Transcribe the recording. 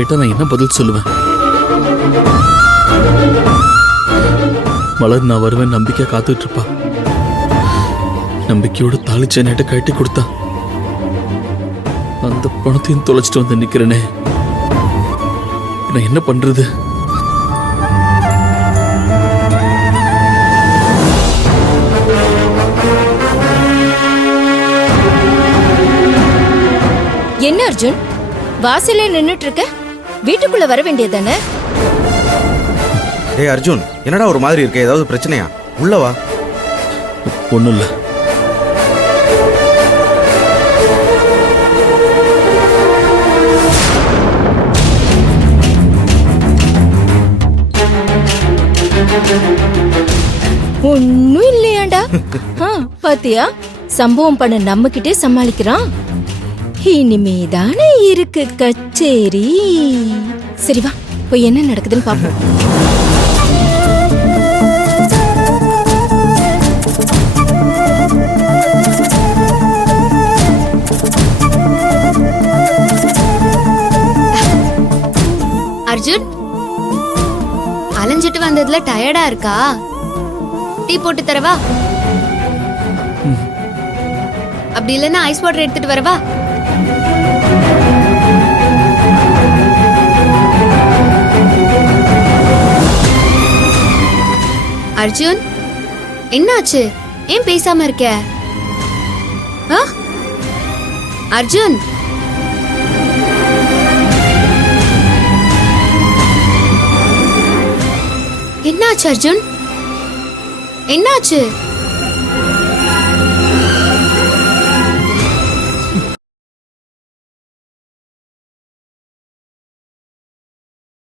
கேட்டா நான் என்ன பதில் சொல்லுவேன்? மலர் நான் வருவேன் நம்பிக்கை காத்துட்டு இருப்பா. நம்பிக்கையோட தாளிச்ச நேட்ட கட்டி கொடுத்தா. அந்த பணத்தையும் தொலைச்சிட்டு வந்து நிக்கிறேனே, நான் என்ன பண்றது? என்ன அர்ஜுன், வாசல்ல நின்னுட்டு இருக்க? வீட்டுக்குள்ள வர வேண்டியதானே? டேய் அர்ஜுன், என்னடா ஒரு மாதிரி இருக்க? ஏதாவது பிரச்சனையா? உள்ள வா. ஒண்ணும் இல்ல. ஒன்னும் இல்லையாண்டா. பாத்தியா, சம்பவம் பண்ண நம்ம கிட்டே சமாளிக்கிறான். இனிமேதானே இருக்கு கச்சேரி. சரி வா, போய் என்ன நடக்குதுன்னு பாப்போம். அர்ஜுன், அலைஞ்சிட்டு வந்ததுல டயர்டா இருக்கா? டீ போட்டு தரவா? அப்படி இல்லைன்னா ஐஸ் வாட்டர் எடுத்துட்டு வரவா? அர்ஜுன், என்னாச்சு? ஏன் பேசாம இருக்க? அர்ஜுன், என்னாச்சு? அர்ஜுன், என்னாச்சு?